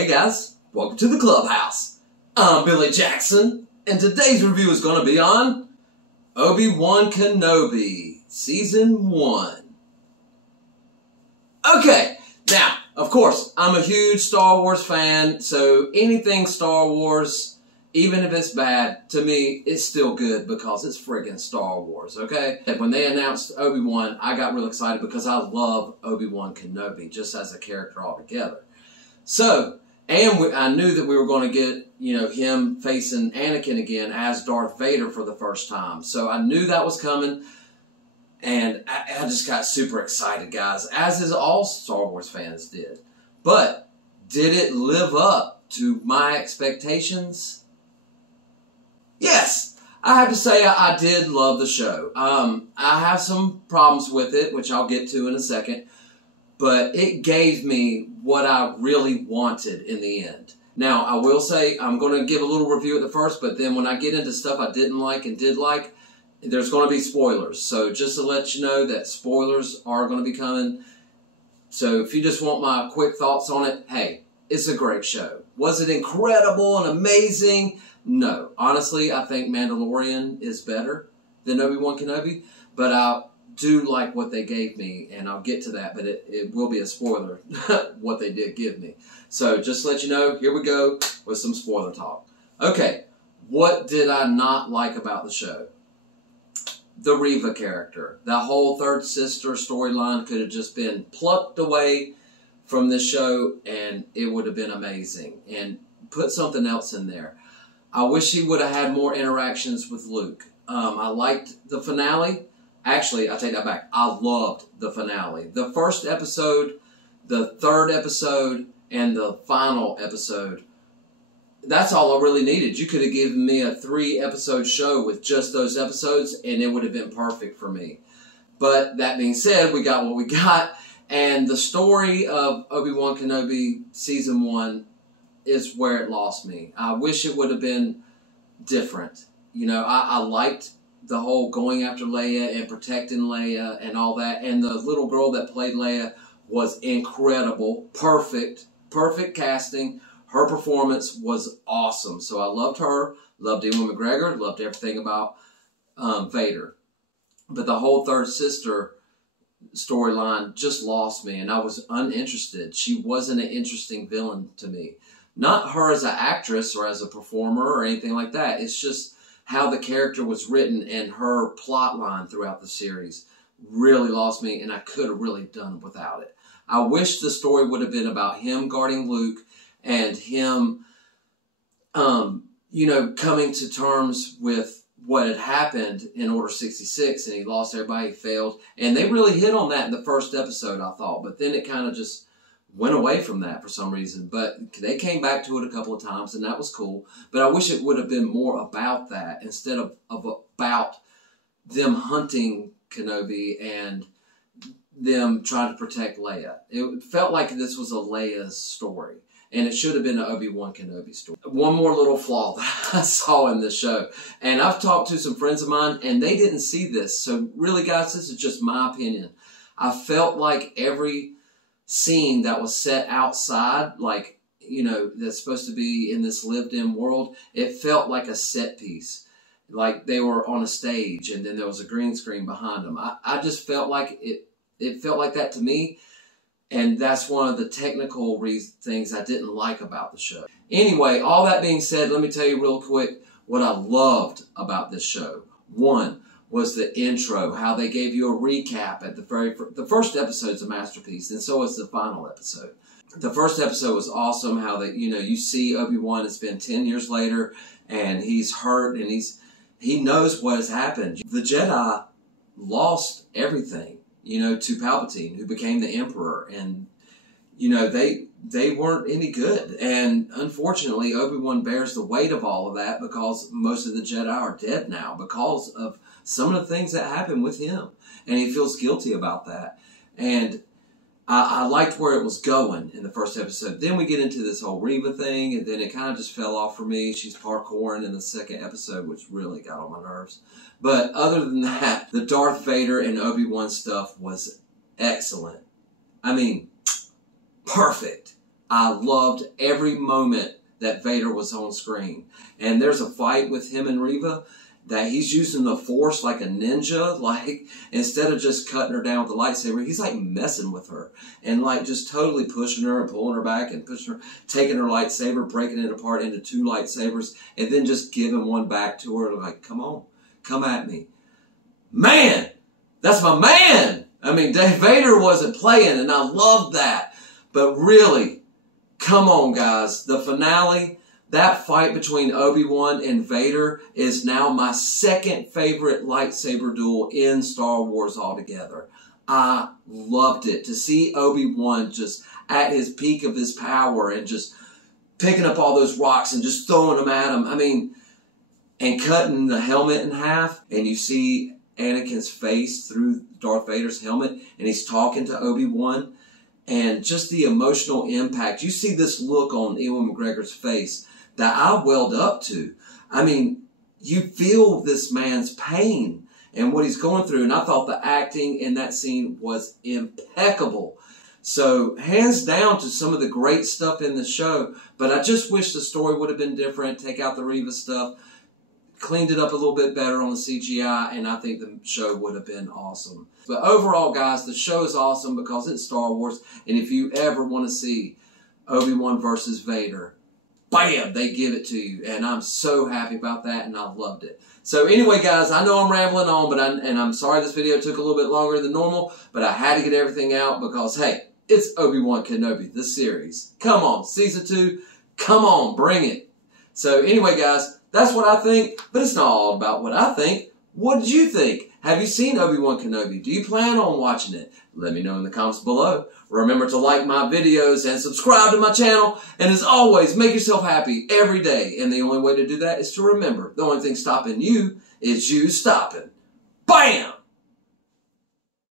Hey guys, welcome to the clubhouse. I'm Billy Jackson, and today's review is going to be on Obi-Wan Kenobi, Season 1. Okay, now, of course, I'm a huge Star Wars fan, so anything Star Wars, even if it's bad, to me, it's still good because it's friggin' Star Wars, okay? And when they announced Obi-Wan, I got real excited because I love Obi-Wan Kenobi, just as a character altogether. So, and I knew that we were going to get, him facing Anakin again as Darth Vader for the first time. So I knew that was coming, and I just got super excited, guys, as is all Star Wars fans did. But did it live up to my expectations? Yes, I have to say I did love the show. I have some problems with it, which I'll get to in a second. But it gave me what I really wanted in the end. Now, I will say, I'm going to give a little review at the first, but then when I get into stuff I didn't like and did like, there's going to be spoilers. So just to let you know that spoilers are going to be coming. So if you just want my quick thoughts on it, hey, it's a great show. Was it incredible and amazing? No. Honestly, I think Mandalorian is better than Obi-Wan Kenobi, but I do like what they gave me, and I'll get to that, but it will be a spoiler, what they did give me. So just to let you know, here we go with some spoiler talk. Okay, what did I not like about the show? The Reva character. That whole third sister storyline could have just been plucked away from this show, and it would have been amazing. And put something else in there. I wish he would have had more interactions with Luke. I liked the finale. Actually, I take that back. I loved the finale. The first episode, the third episode, and the final episode. That's all I really needed. You could have given me a 3-episode show with just those episodes, and it would have been perfect for me. But that being said, we got what we got. And the story of Obi-Wan Kenobi Season 1 is where it lost me. I wish it would have been different. I liked the whole going after Leia and protecting Leia and all that. And the little girl that played Leia was incredible. Perfect casting. Her performance was awesome. So I loved her. Loved Ewan McGregor. Loved everything about Vader. But the whole third sister storyline just lost me, and I was uninterested. She wasn't an interesting villain to me. Not her as an actress or as a performer or anything like that. It's just how the character was written and her plot line throughout the series really lost me, and I could have really done without it. I wish the story would have been about him guarding Luke and him, coming to terms with what had happened in Order 66, and he lost everybody, he failed. And they really hit on that in the first episode, I thought, but then it kind of just went away from that for some reason. But they came back to it a couple of times, and that was cool. But I wish it would have been more about that instead of about them hunting Kenobi and them trying to protect Leia. It felt like this was a Leia's story, and it should have been an Obi-Wan Kenobi story. One more little flaw that I saw in this show, and I've talked to some friends of mine, and they didn't see this. So really, guys, this is just my opinion. I felt like every scene that was set outside, like, that's supposed to be in this lived-in world, it felt like a set piece. Like they were on a stage, and then there was a green screen behind them. I just felt like it felt like that to me. And that's one of the technical things I didn't like about the show. Anyway, all that being said, let me tell you real quick what I loved about this show. One was the intro, how they gave you a recap at the first episode's a masterpiece, and so is the final episode. The first episode was awesome, how they, you see Obi-Wan, it's been 10 years later, and he's hurt, and he knows what has happened. The Jedi lost everything, to Palpatine, who became the Emperor, and, they weren't any good. And unfortunately, Obi-Wan bears the weight of all of that because most of the Jedi are dead now because of some of the things that happened with him. And he feels guilty about that. And I liked where it was going in the first episode. Then we get into this whole Reva thing, and then it kind of just fell off for me. She's parkouring in the second episode, which really got on my nerves. But other than that, the Darth Vader and Obi-Wan stuff was excellent. I mean, perfect. I loved every moment that Vader was on screen. And there's a fight with him and Reva that he's using the Force like a ninja. Like, instead of just cutting her down with the lightsaber, he's like messing with her and like just totally pushing her and pulling her back and pushing her, taking her lightsaber, breaking it apart into 2 lightsabers, and then just giving one back to her. Like, come on, come at me. Man, that's my man. I mean, Vader wasn't playing, and I loved that. But really, come on, guys. The finale, that fight between Obi-Wan and Vader is now my second favorite lightsaber duel in Star Wars altogether. I loved it. To see Obi-Wan just at his peak of his power and just picking up all those rocks and just throwing them at him. I mean, and cutting the helmet in half, and you see Anakin's face through Darth Vader's helmet, and he's talking to Obi-Wan, and just the emotional impact. You see this look on Ewan McGregor's face that I welled up to. I mean, you feel this man's pain and what he's going through, and I thought the acting in that scene was impeccable. So, hands down to some of the great stuff in the show, but I just wish the story would have been different, take out the Reva stuff, cleaned it up a little bit better on the CGI, and I think the show would have been awesome. But overall, guys, the show is awesome because it's Star Wars, and if you ever want to see Obi-Wan versus Vader, bam, they give it to you, and I'm so happy about that, and I loved it. So anyway, guys, I know I'm rambling on, but I'm sorry this video took a little bit longer than normal, but I had to get everything out because, hey, it's Obi-Wan Kenobi, the series. Come on, Season 2, come on, bring it. So anyway, guys, that's what I think, but it's not all about what I think. What did you think? Have you seen Obi-Wan Kenobi? Do you plan on watching it? Let me know in the comments below. Remember to like my videos and subscribe to my channel. And as always, make yourself happy every day. And the only way to do that is to remember the only thing stopping you is you stopping. Bam!